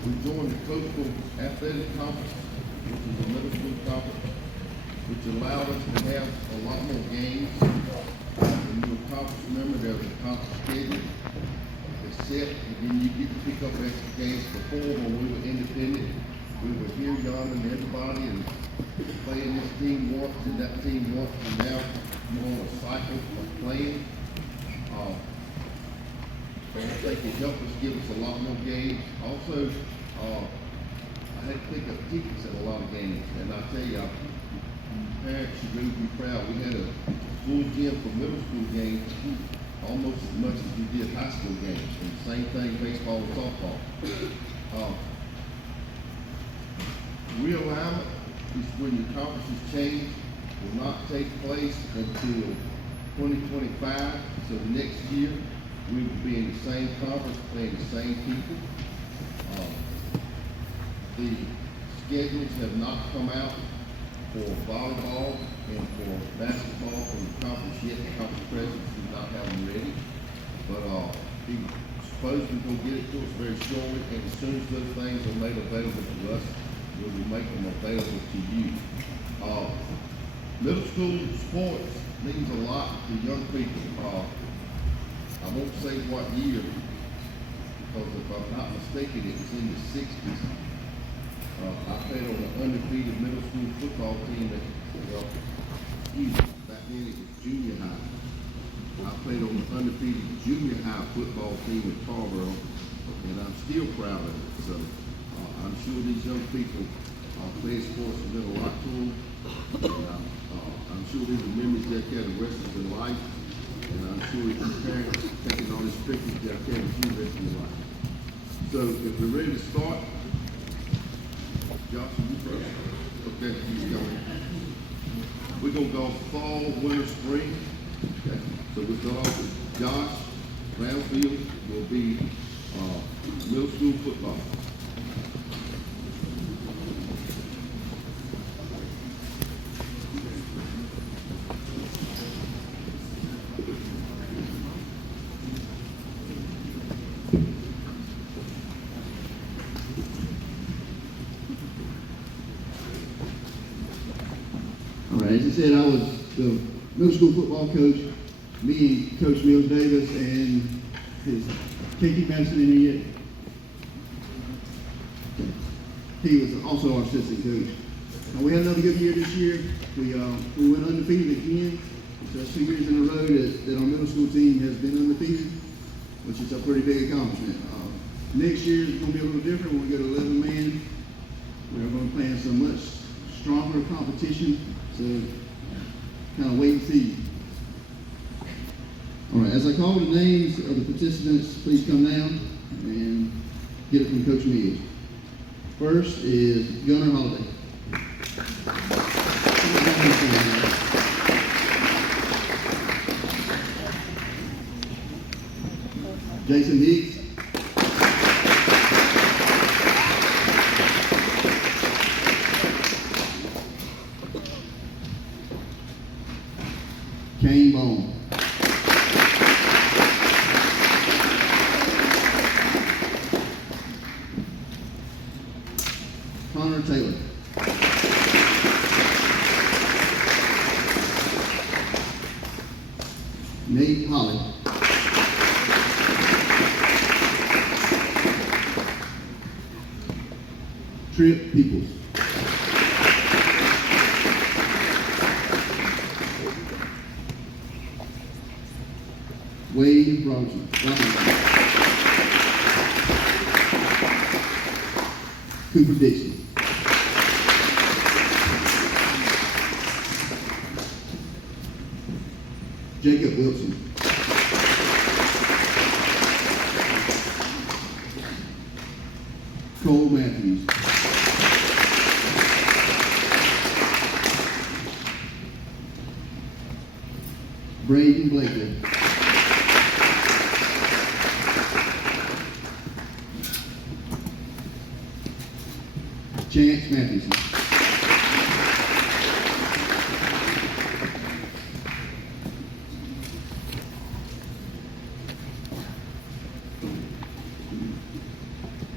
We joined the Coastal Athletic Conference, which is a middle school conference, which allowed us to have a lot more games. When you're a conference member, there's a conference schedule. It's set, and then you get to pick up extra games. Before, when we were independent, we were here, yonder, and everybody, and playing this team once and that team once, and now you're on a cycle of playing. I think it helped us give us a lot more games. Also, I had to pick up tickets at a lot of games, and I tell you, parents should really be proud. We had a full gym for middle school games, almost as much as we did high school games. And same thing, baseball and softball. Realignment is when your conferences change, will not take place until 2025. So next year, we will be in the same conference, playing the same people. The schedules have not come out for volleyball and for basketball from the conference yet. The conference presidents do not have them ready. But he supposedly will get it to us very shortly, and as soon as those things are made available to us, we will make them available to you. Middle school sports means a lot to young people. I won't say what year, because if I'm not mistaken, it was in the 60s. I played on the undefeated middle school football team at, back then it was junior high. I played on the undefeated junior high football team at Tarboro, and I'm still proud of it. So I'm sure these young people playing sports have meant a lot to them. And, I'm sure these are memories they'll carry the rest of their life. And I'm sure if your parents taking all these pictures, they'll carry with you the rest of your life. So if we're ready to start, Josh, you first. Okay, keep going. We're gonna go fall, winter, spring. Okay. So we'll start off with Josh. Brownfield will be middle school football. As I said, I was the middle school football coach. Me and Coach Mills Davis and his Katie Madison in here yet? He was also our assistant coach. We had another good year this year. We went undefeated again. So that's 2 years in a row that our middle school team has been undefeated, which is a pretty big accomplishment. Next year is going to be a little different. When we go to 11 man, we're going to play in some much stronger competition. So kind of wait and see. All right, as I call the names of the participants, please come down and get it from Coach Mills. First is Gunnar Holiday. Jason Higgs. Kane Bone. Connor Taylor. Nate Holly. Trip Peoples. Wade Robinson. Cooper Dixon. Jacob Wilson. Cole Matthews. Braden Blakely. Chance Matthewson.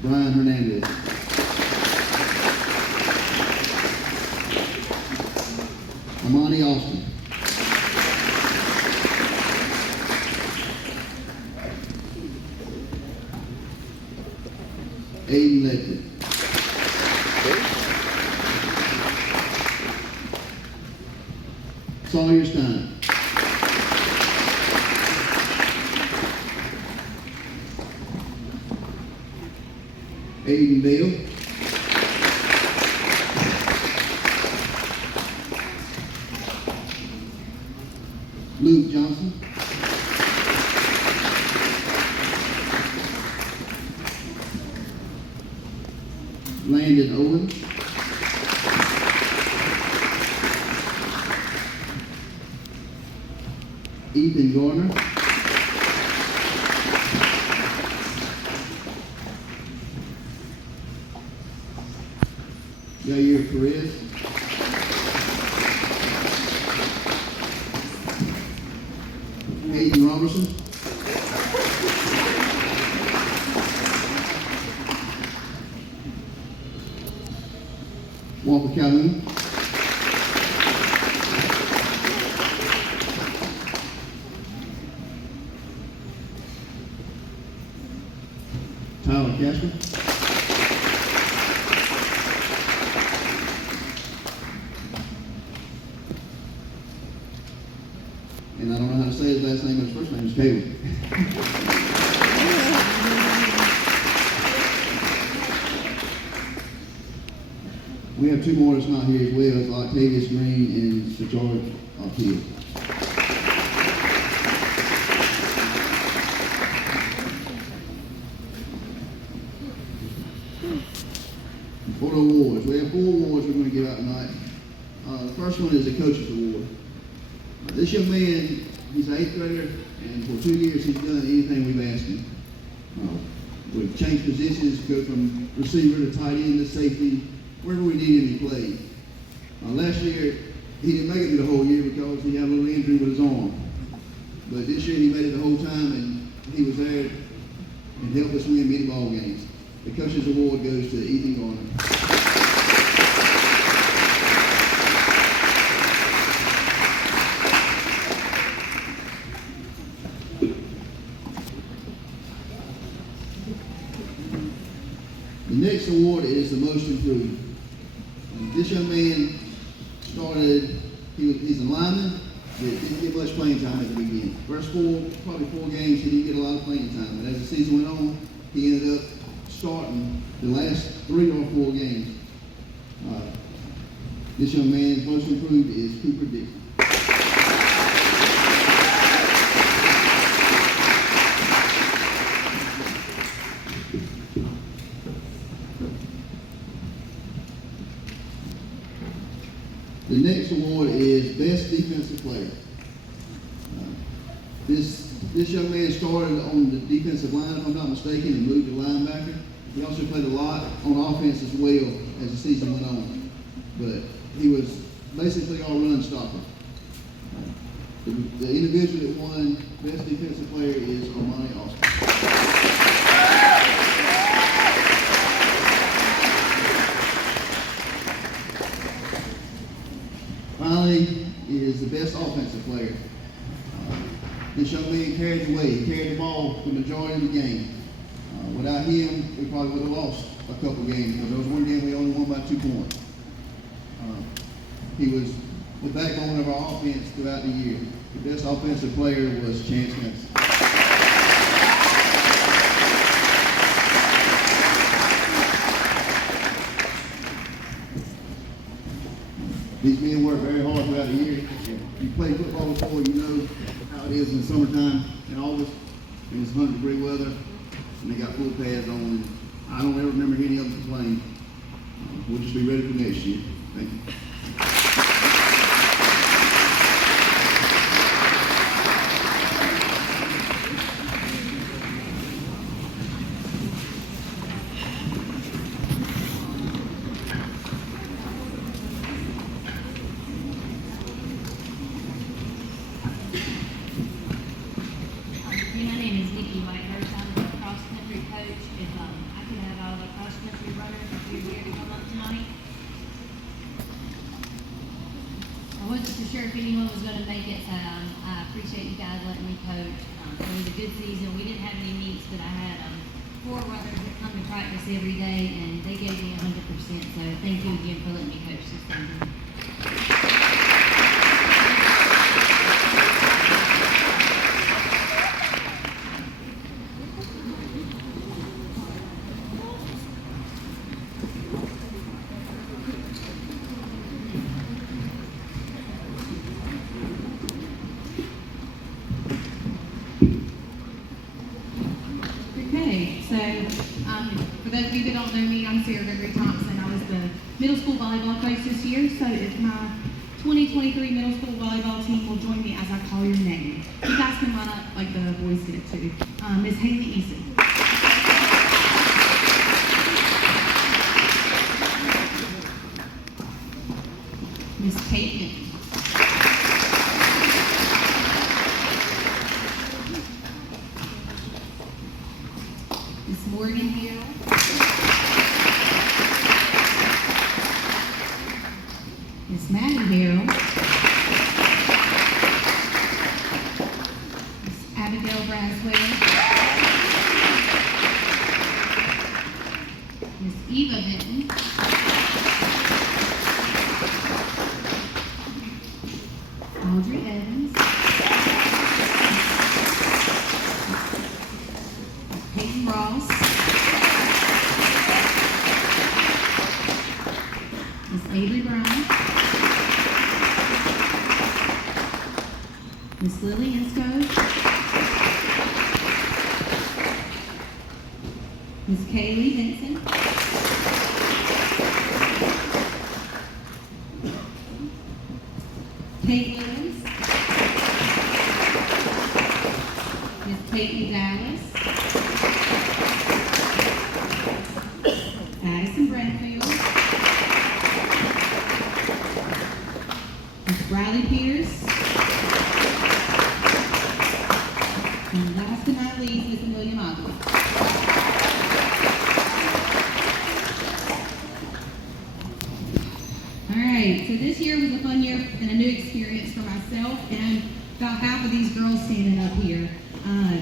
Brian Hernandez. Amani Austin. Aiden Ledford. Sawyer Stein. Aiden Bell. Luke Johnson. Landon Owens. Ethan Garner. Jair Perez. Hayden Robertson. Walker Calhoun. Tyler Casper. And I don't know how to say his last name, but his first name is Caleb. We have two more that's not here as well. It's Octavius Green and Sajard Arpia. For the awards, we have 4 awards we're going to give out tonight. The first one is the Coach's Award. This young man, he's an 8th grader, and for 2 years he's done anything we've asked him. We've changed positions, go from receiver to tight end to safety, wherever we need him, he played. Last year, he didn't make it through the whole year because he had a little injury with his arm. But this year he made it the whole time, and he was there and helped us win many ball games. The Coach's Award goes to Ethan Garner. The next award is the Most Improved. This young man started, he's a lineman, but didn't get much playing time at the beginning. First probably four games, he didn't get a lot of playing time. But as the season went on, he ended up starting the last 3 or 4 games. This young man's Most Improved is Cooper Dixon. The next award is Best Defensive Player. This young man started on the defensive line, if I'm not mistaken, and moved to linebacker. He also played a lot on offense as well as the season went on. But he was basically our run stopper. The individual that won Best Defensive Player is Amani Austin. Finally is the Best Offensive Player. This young man carried the weight. He carried the ball for the majority of the game. Without him, we probably would have lost a couple games because there was one game we only won by 2 points. He was the backbone of our offense throughout the year. The best offensive player was Chance Mason. These men work very hard throughout the year. If you play football before, you know how it is in the summertime in August, and it's 100-degree weather, and they got full pads on. And I don't ever remember any of them complaining. We'll just be ready for next year. Thank you. My name is Nikki Whitehurst. I'm the cross-country coach. If I could have all good season. We didn't have any meets, but I had 4 runners that come to practice every day, and they gave me 100%. So thank you again for letting me coach this season. Okay, so for those of you that don't know me, I'm Sarah Gregory Thompson. I was the middle school volleyball coach this year, so if my 2023 middle school volleyball team will join me as I call your name. You guys can line up like the boys did too. Miss Haley Eason. Miss Kate Minton. Miss Morgan Harrell. Miss Maddie Harrell. Miss Abigail Braswell. Miss Eva Vinton. Audrey Evans. Peyton Ross. Miss Avery Brown. Miss Lily Insco. Miss Kaylee Vincent. Kate Williams. Miss Peyton Dallas. Addison Bradfield. Miss Riley Pierce. And last but not least, Miss Amelia Mogley. All right, so this year was a fun year and a new experience for myself and about half of these girls standing up here.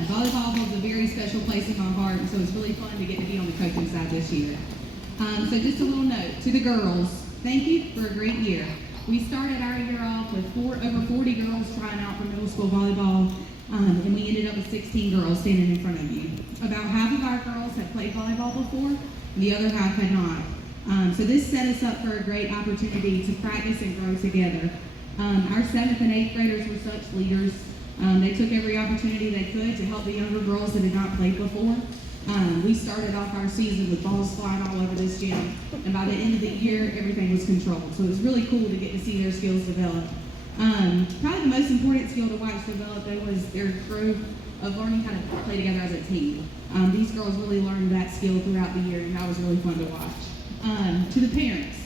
Volleyball holds a very special place in my heart, and so it's really fun to get to be on the coaching side this year. So just a little note to the girls, thank you for a great year. We started our year off with over 40 girls trying out for middle school volleyball, and we ended up with 16 girls standing in front of you. About half of our girls had played volleyball before, and the other half had not. So this set us up for a great opportunity to practice and grow together. Our 7th and 8th graders were such leaders. They took every opportunity they could to help the younger girls that had not played before. We started off our season with balls flying all over this gym, and by the end of the year, everything was controlled. So it was really cool to get to see their skills develop. Probably the most important skill to watch develop though was their growth of learning how to play together as a team. These girls really learned that skill throughout the year, and that was really fun to watch. To the parents,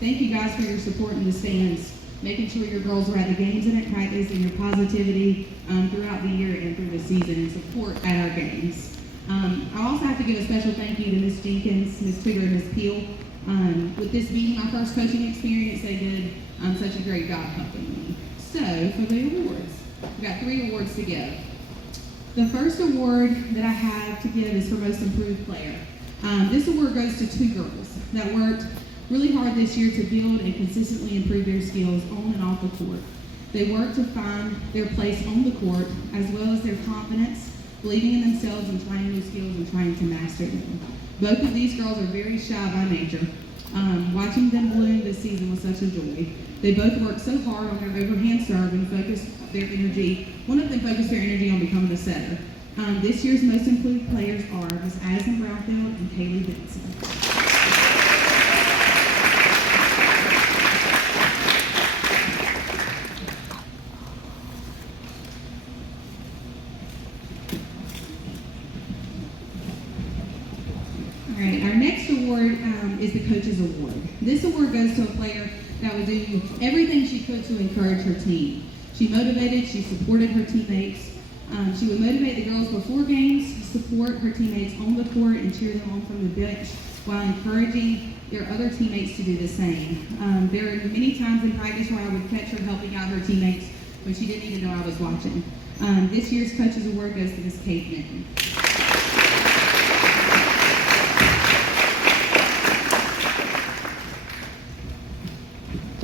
thank you guys for your support in the stands, making sure your girls were at the games and at practice, and your positivity throughout the year and through the season, and support at our games. I also have to give a special thank you to Miss Jenkins, Miss Twitter, and Miss Peel. With this being my first coaching experience, they did such a great job helping me. So, for the awards, we've got 3 awards to give. The first award that I have to give is for Most Improved Player. This award goes to 2 girls that worked really hard this year to build and consistently improve their skills on and off the court. They worked to find their place on the court, as well as their confidence, believing in themselves and trying new skills and trying to master them. Both of these girls are very shy by nature. Watching them bloom this season was such a joy. They both worked so hard on their overhand serve and focused their energy. One of them focused their energy on becoming a setter. This year's Most Improved players are Miss Addison Brownfield and Kaylee Benson. All right, our next award is the Coach's Award. This award goes to a player that would do everything she could to encourage her team. She motivated, she supported her teammates. She would motivate the girls before games, support her teammates on the court, and cheer them on from the bench while encouraging their other teammates to do the same. There were many times in practice where I would catch her helping out her teammates when she didn't even know I was watching. This year's Coaches Award goes to Miss Kate Minton.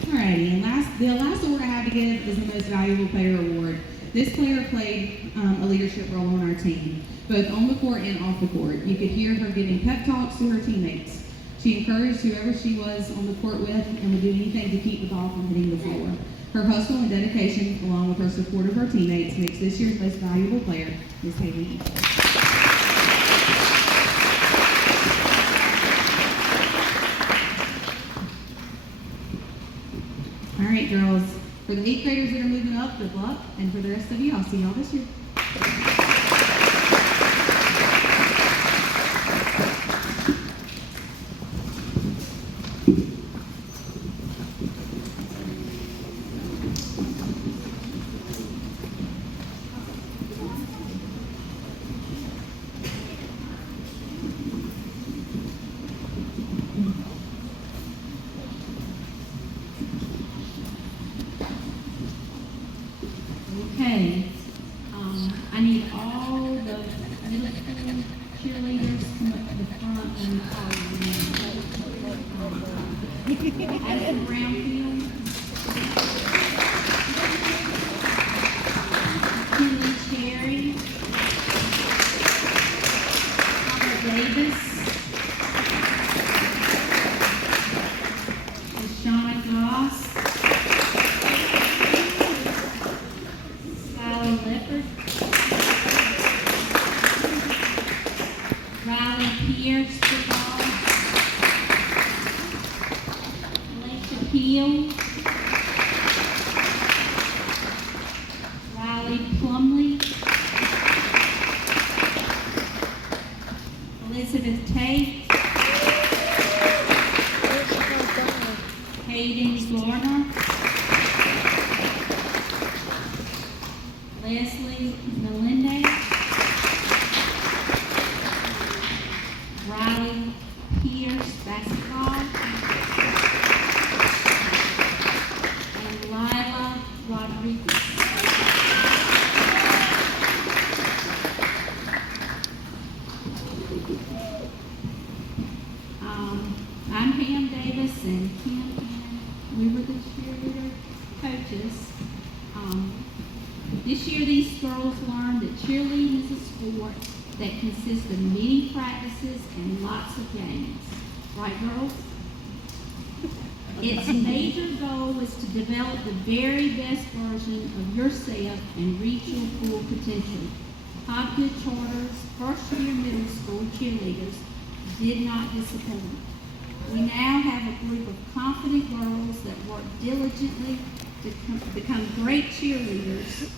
Alrighty, and the last award I have to give is the Most Valuable Player Award. This player played a leadership role on our team, both on the court and off the court. You could hear her giving pep talks to her teammates. She encouraged whoever she was on the court with and would do anything to keep the ball from hitting the floor. Her hustle and dedication, along with her support of her teammates, makes this year's Most Valuable Player Miss Haley. All right, girls. For the 8th graders that are moving up, good luck. And for the rest of you, I'll see y'all this year. Okay, I need all the middle school cheerleaders to come up to the front and call your name. Addison Brownfield. Kinley Cherry. Robert Davis. Shauna Goss. Leopard, Riley Pierce, football, Alicia Peel, Riley Plumley, Elizabeth Tate, Hayden Garner, Leslie Melendez, Riley Pierce, basketball, and Lila Rodriguez. I'm Pam Davis, and Kim and we were the cheerleader coaches. This year, these girls learned that cheerleading is a sport that consists of many practices and lots of games. Right, girls? Its major goal is to develop the very best version of yourself and reach your full potential. Hopgood Charter's first-year middle school cheerleaders did not disappoint. We now have a group of confident girls that work diligently to become great cheerleaders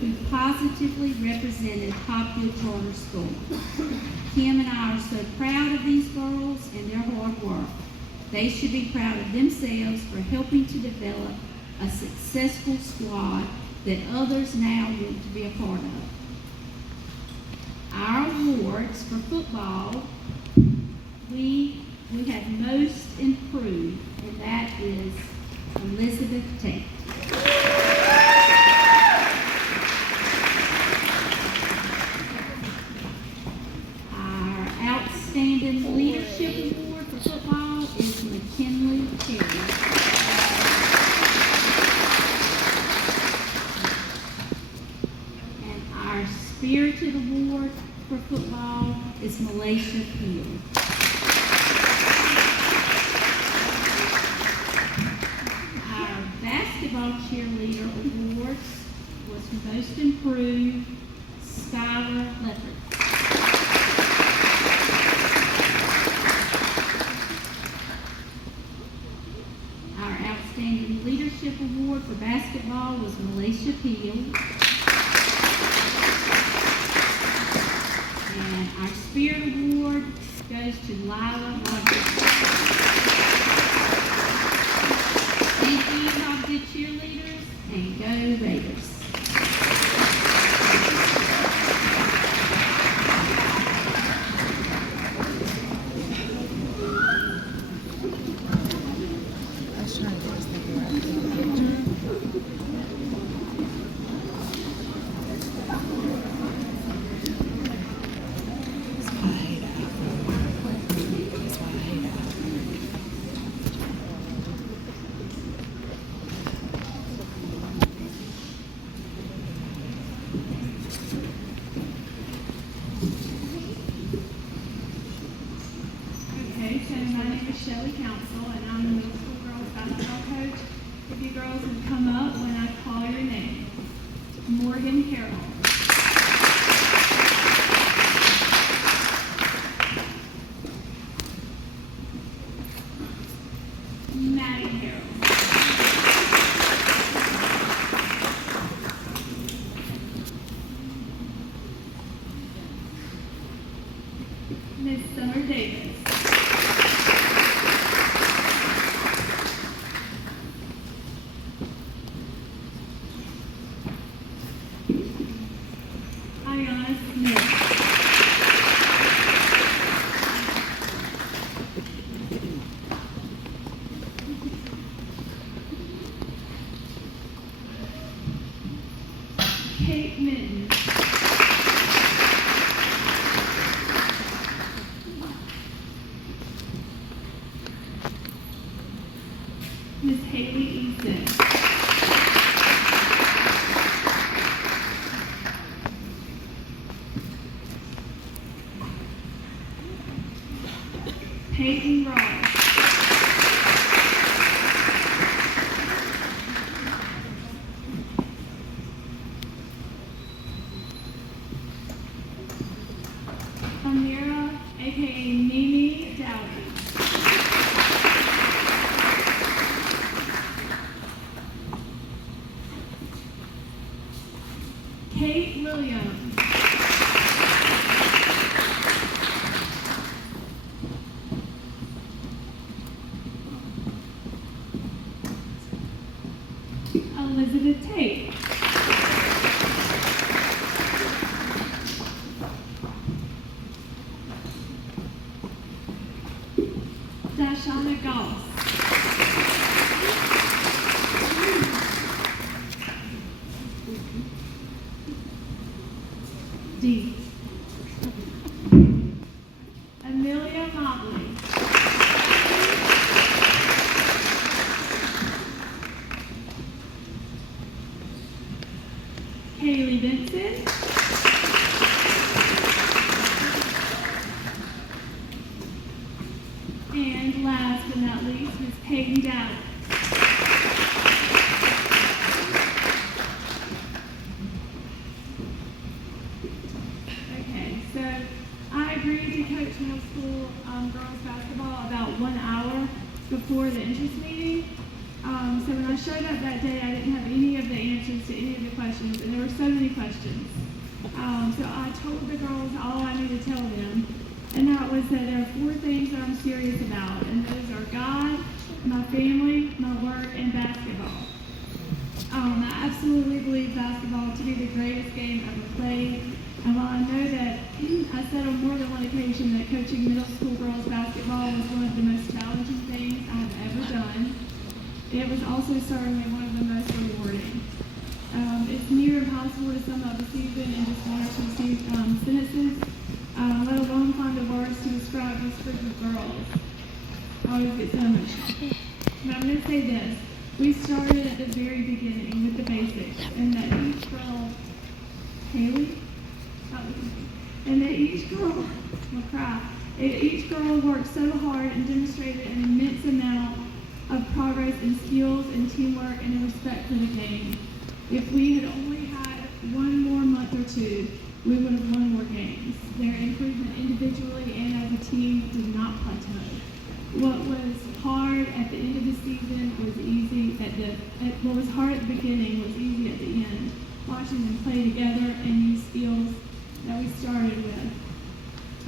who positively represented Hopgood Charter School. Kim and I are so proud of these girls and their hard work. They should be proud of themselves for helping to develop a successful squad that others now want to be a part of. Our awards for football, we have most improved, and that is Elizabeth Tate. Our outstanding leadership award for football is McKinley Cherry. And our spirited award for football is Malaysia Peel. Basketball cheerleader awards was most improved, Skylar Leopard. Our outstanding leadership award for basketball was Malaysia Peel. And our spirit award goes to Lila Rodriguez. Thank you, Hopgood cheerleaders, and go Raiders. Again, my name is Shelley Council, and I'm the middle school girls basketball coach. If you girls would come up when I call your name. Morgan Carroll. Maddie Carroll. Miss Summer Davis. Ayana Smith. Kate Minton. Miss Haley Easton. Peyton Ross. Amira, aka Mimi Dowdy. Kate Williams. Elizabeth Tate. Dashana Goss. D. Amelia Mobley. Haley Benson. And last but not least, Miss Peyton Dowd. Okay, so I agreed to coach middle school girls basketball about 1 hour before the interest meeting. So when I showed up that day, I didn't have any of the answers to any of the questions, and there were so many questions. So I told the girls all I need to tell them, and that was that there are 4 things that I'm serious about, and those are God, my family, my work, and basketball. I absolutely believe basketball to be the greatest game ever played, and while I know that I said on more than one occasion that coaching middle school girls basketball was one of the most challenging things I have ever done, it was also certainly one of the most rewarding. It's near impossible to sum up a season in just 1 or 2 sentences, let alone find the words to describe this group of girls. I always get so emotional. But I'm going to say this. We started at the very beginning with the basics, and that each girl, Haley? And that each girl, will cry. Each girl worked so hard and demonstrated an immense amount of progress in skills and teamwork and a respect for the game. If we had only had 1 more month or 2, we would have won more games. Their improvement individually and as a team did not plateau. What was hard at the end of the season was easy what was hard at the beginning was easy at the end. Watching them play together and use skills that we started with.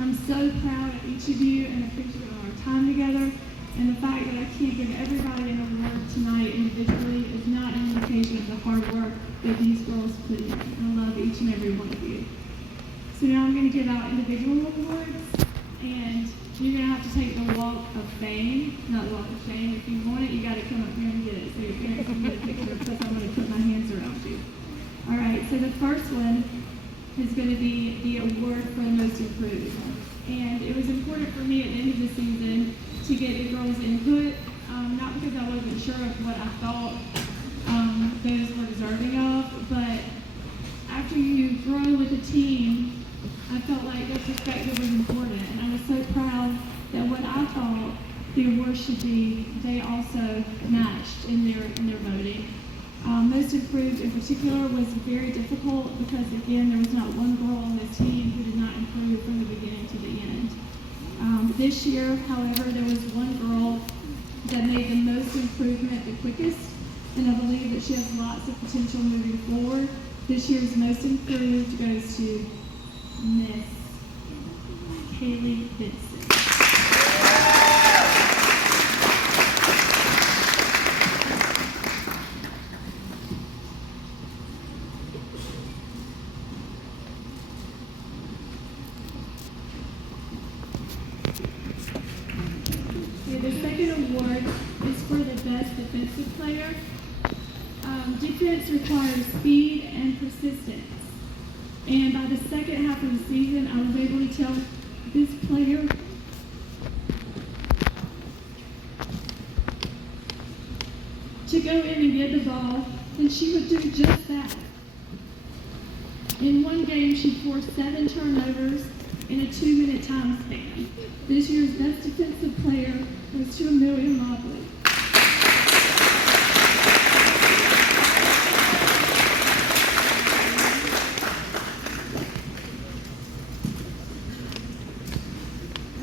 I'm so proud of each of you and appreciate our time together. And the fact that I can't give everybody an award tonight individually is not an indication of the hard work that these girls put in. I love each and every one of you. So now I'm going to give out individual awards, and you're going to have to take the walk of fame, not the walk of shame. If you want it, you got to come up here and get it so your parents can get a picture because I'm going to put my hands around you. All right, so the first one is going to be the award for the most improved. And it was important for me at the end of the season to get the girls' input, not because I wasn't sure of what I thought those were deserving of, but after you grow with a team, I felt like their perspective was important, and I was so proud that what I thought the award should be, they also matched in their voting. Most improved in particular was very difficult because, again, there was not one girl on the team who did not improve from the beginning to the end. This year, however, there was one girl that made the most improvement the quickest, and I believe that she has lots of potential moving forward. This year's most improved goes to Miss Kaylee Benson. The second award is for the best defensive player. Defense requires speed and persistence. And by the second half of the season, I was able to tell this player to go in and get the ball, and she would do just that. In one game, she forced 7 turnovers in a 2-minute time span. This year's best defensive player was to Amelia Mobley.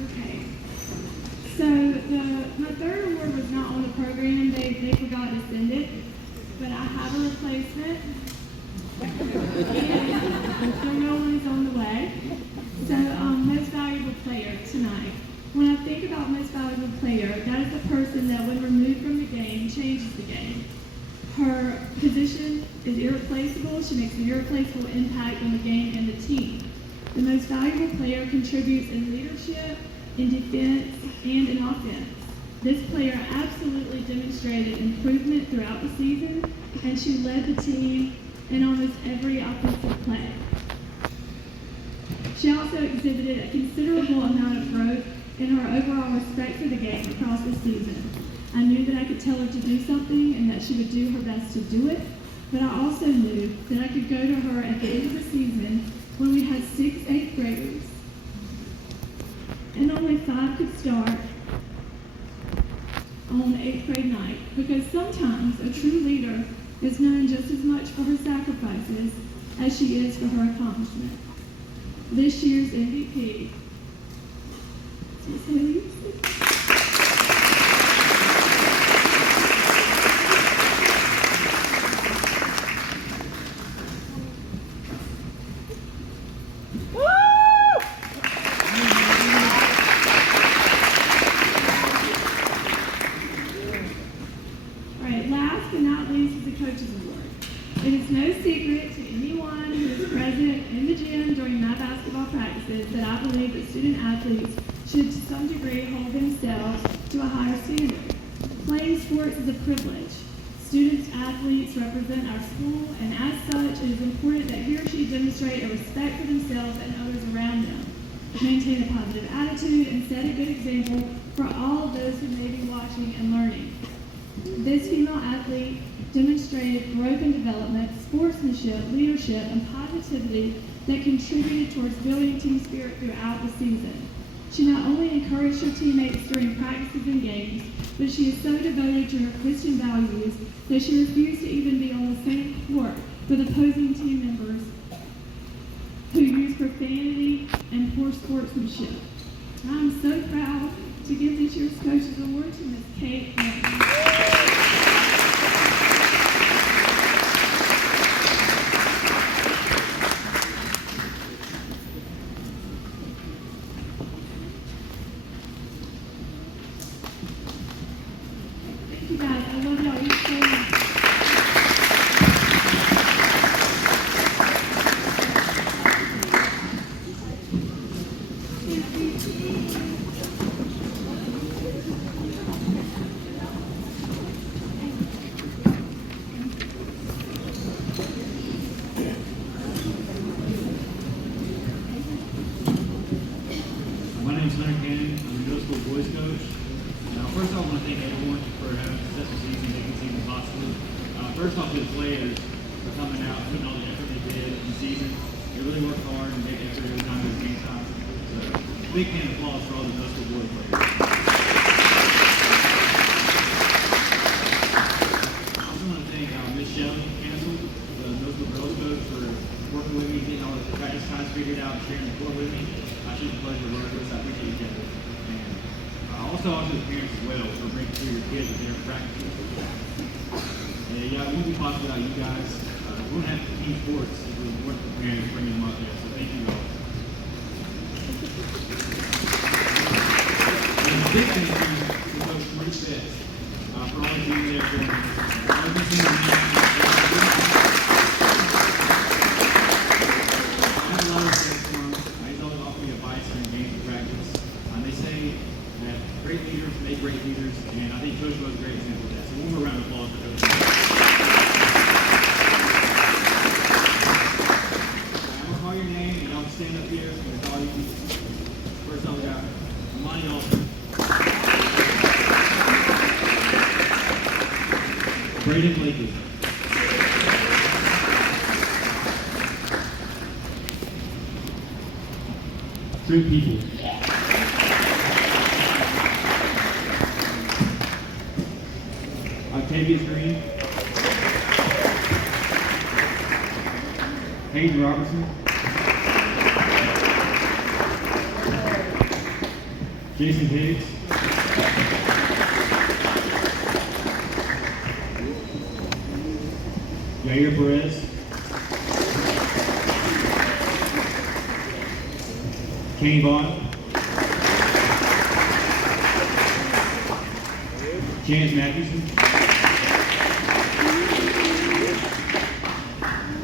Okay. So my third award was not on the program. They forgot to send it, but I have a replacement. So no one is on the way. So most valuable player tonight. When I think about most valuable player, that is the person that when removed from the game changes the game. Her position is irreplaceable. She makes an irreplaceable impact on the game and the team. The most valuable player contributes in leadership, in defense, and in offense. This player absolutely demonstrated improvement throughout the season, and she led the team in almost every offensive play. She also exhibited a considerable amount of growth in her overall respect for the game across the season. I knew that I could tell her to do something and that she would do her best to do it, but I also knew that I could go to her at the end of the season when we had 6 8th graders and only 5 could start on 8th grade night, because sometimes a true leader is known just as much for her sacrifices as she is for her accomplishment. This year's MVP is Haley Houston. All right, last but not least is the Coaches Award. It is no secret to anyone who is present in the gym during my basketball practices that I believe that student athletes should to some degree hold themselves to a higher standard. Playing sports is a privilege. Student athletes represent our school, and as such, it is important that he or she demonstrate a respect for themselves and others around them, maintain a positive attitude, and set a good example for all of those who may be watching and learning. This female athlete demonstrated growth and development, sportsmanship, leadership, and positivity that contributed towards building team spirit throughout the season. She not only encouraged her teammates during practices and games, but she is so devoted to her Christian values that she refused to even be on the same court with opposing team members who use profanity and poor sportsmanship. I'm so proud to give this year's Coaches Award to Ms. Kate Martin. Thank you guys. I love y'all. You're so much. My name is Hunter Cannon. I'm a middle school boys coach. First off, I want to thank everyone for having such a season, making the season possible. First off, to the players for coming out, putting all the effort they did in the season. They really worked hard and made effort every time it was game time. So, big hand of applause for all the middle school boys players. also to the parents as well for making sure your kids are there in practice. And yeah, it wouldn't be possible without you guys. We wouldn't have team sports if we weren't for parents bringing them out there. So thank you all. And a big thank you to Coach Bruce Fitz for always being there for me. He's always offered me advice during games of practice. They say that great leaders make great leaders, and I think Coach was a great example of that. So one more round of applause for Coach. I'm gonna call your name, and I'll stand up here and call you. First up, we got Monty Alston, Braden Blakey, Trent People, Octavius Green, Hayden Robertson, Jason Higgs, Jair Perez, Kane Vaughn, Chance Matthewson,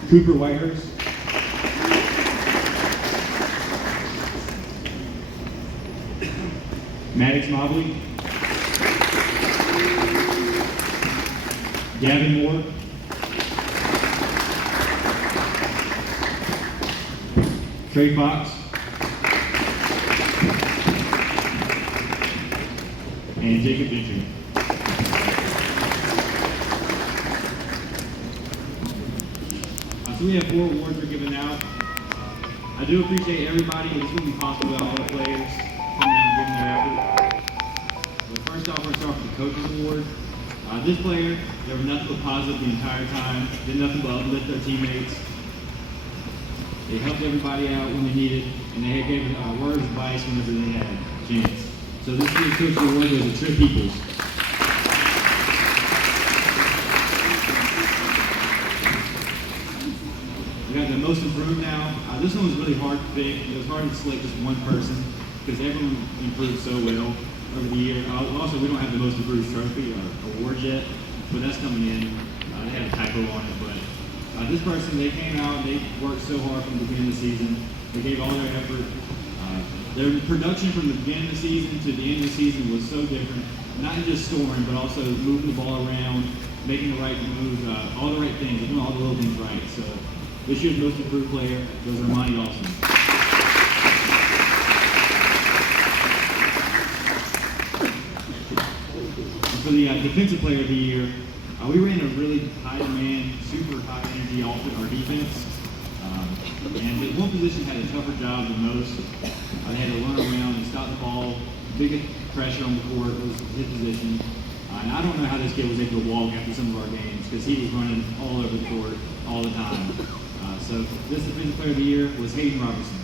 Cooper Whitehurst, Maddox Mobley, Gavin Moore, Trey Fox, and Jacob Venture. So we have 4 awards we're giving out. I do appreciate everybody. This wouldn't be possible without all the players coming out and giving their effort. But first off, we're going to start with the Coaches Award. This player, there was nothing but positive the entire time. Did nothing but uplift their teammates. They helped everybody out when they needed, and they gave words of advice whenever they had a chance. So this year's Coach Award goes to Trent Peoples. We got the most improved now. This one was really hard to pick. It was hard to select just one person because everyone improved so well over the year. Also, we don't have the most improved trophy or award yet, but that's coming in. They had a typo on it, but this person, they came out and they worked so hard from the beginning of the season. They gave all their effort. Their production from the beginning of the season to the end of the season was so different. Not just scoring, but also moving the ball around, making the right moves, all the right things, doing all the little things right. So this year's most improved player goes to Monty Alston. And for the defensive player of the year, we ran a really high-demand, super high-energy offense, our defense. And the one position had a tougher job than most. They had to run around and stop the ball. Biggest pressure on the court was his position. And I don't know how this kid was able to walk after some of our games because he was running all over the court all the time. So this defensive player of the year was Hayden Robertson.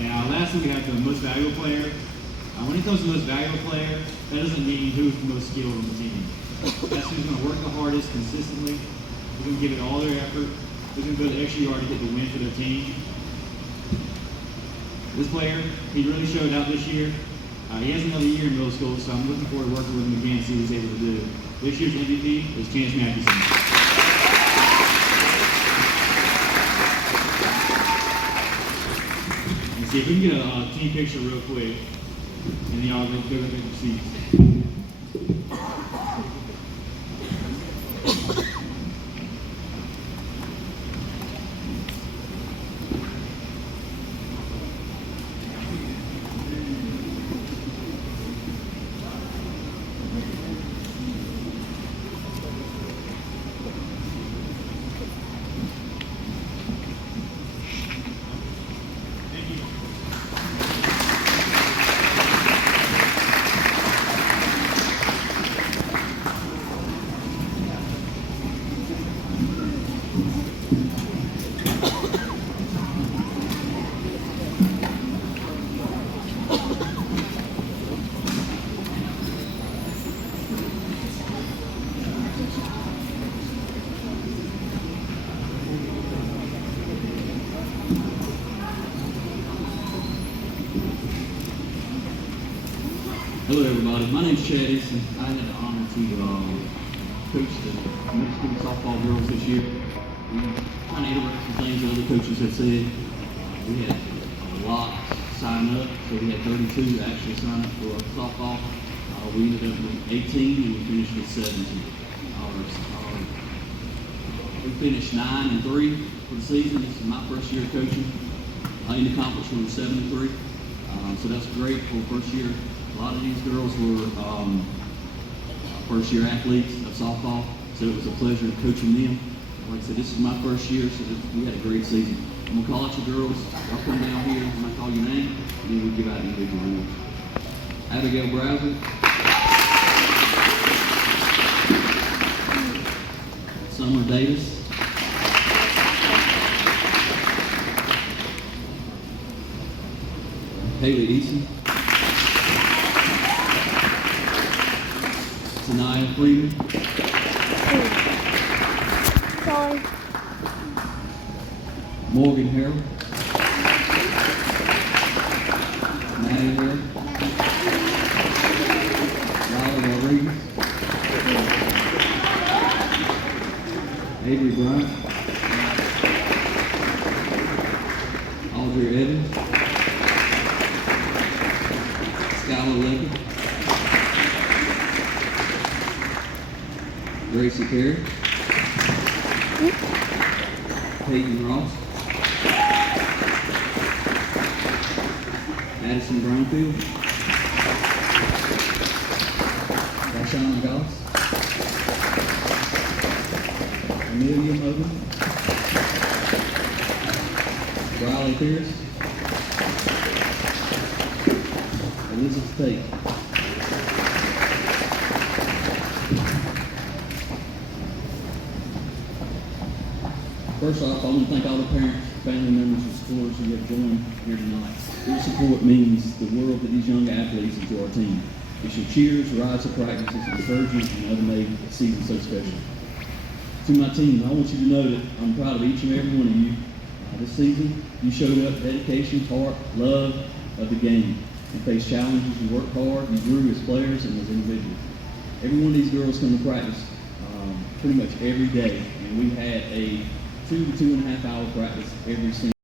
And lastly, we have the most valuable player. When it comes to the most valuable player, that doesn't mean who's the most skilled on the team. That's who's going to work the hardest consistently, who's going to give it all their effort, who's going to go the extra yard to get the win for their team. This player, he really showed out this year. He has another year in middle school, so I'm looking forward to working with him again and see what he's able to do. This year's MVP is Chance Matthewson. Let's see if we can get a team picture real quick, and then y'all go to your seats. everybody. My name's Chad Easton. I had the honor to coach the middle school softball girls this year. We kind of iterated some things that other coaches have said. We had a lot sign up, so we had 32 actually sign up for softball. We ended up with 18 and we finished with 17. We finished 9-3 for the season. This is my first year of coaching. In the conference we were 7-3. So that's great for first year. A lot of these girls were first year athletes of softball, so it was a pleasure coaching them. Like I said, this is my first year, so we had a great season. I'm gonna call out your girls. Y'all come down here, I'm gonna call your name, and then we give out individual awards. Abigail Browser. Summer Davis. Haley Easton. Tanaya Freeman. Sorry. Morgan Harrell. Maddie Harrell. Lila Rodriguez. Avery Bryant. Audrey Evans. Skylar Levitt. Gracie Perry. Peyton Ross. Addison Brownfield. Rashawn Goss. Amelia Mogan. Riley Pierce. Elizabeth Tate. First off, I want to thank all the parents, family members, and supporters who have joined here tonight. Your support means the world to these young athletes and to our team. It's your cheers, rides to practices, encouragement, and other made the season so special. To my team, I want you to know that I'm proud of each and every one of you. This season, you showed up dedication, heart, love of the game. You faced challenges, you worked hard, you grew as players and as individuals. Every one of these girls come to practice pretty much every day, and we had a 2 to 2.5 hour practice every single